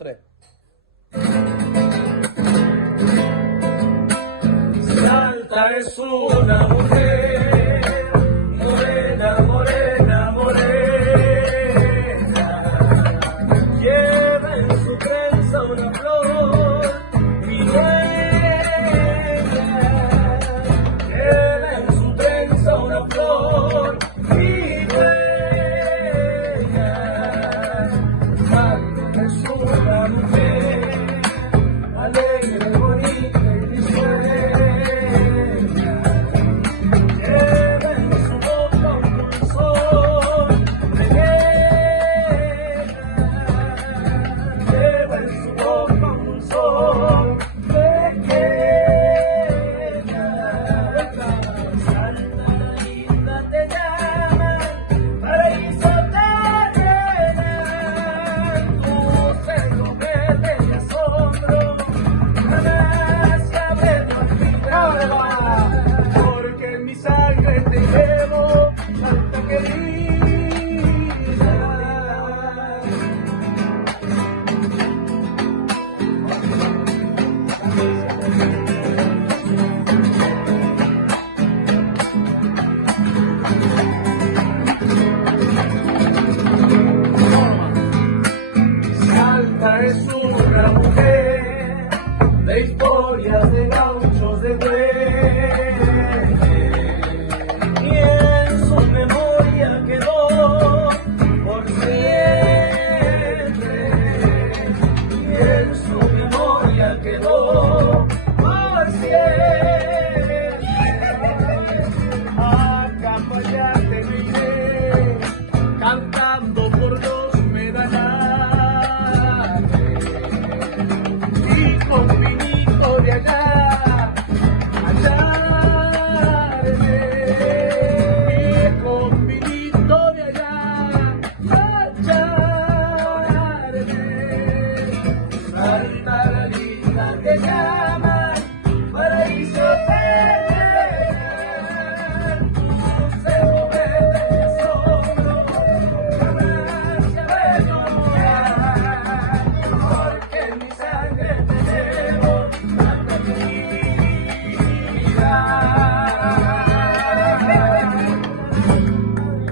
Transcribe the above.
tres. Salta es una mujer, morena, morena, morena. Lleva en su trenza una flor y dueña. Lleva en su trenza una flor y dueña. Salta es una mujer, alegre, bonita y risueña. Porque en mi sangre te llevo, Santa querida. Salta es una mujer de historias de gauchos de güey.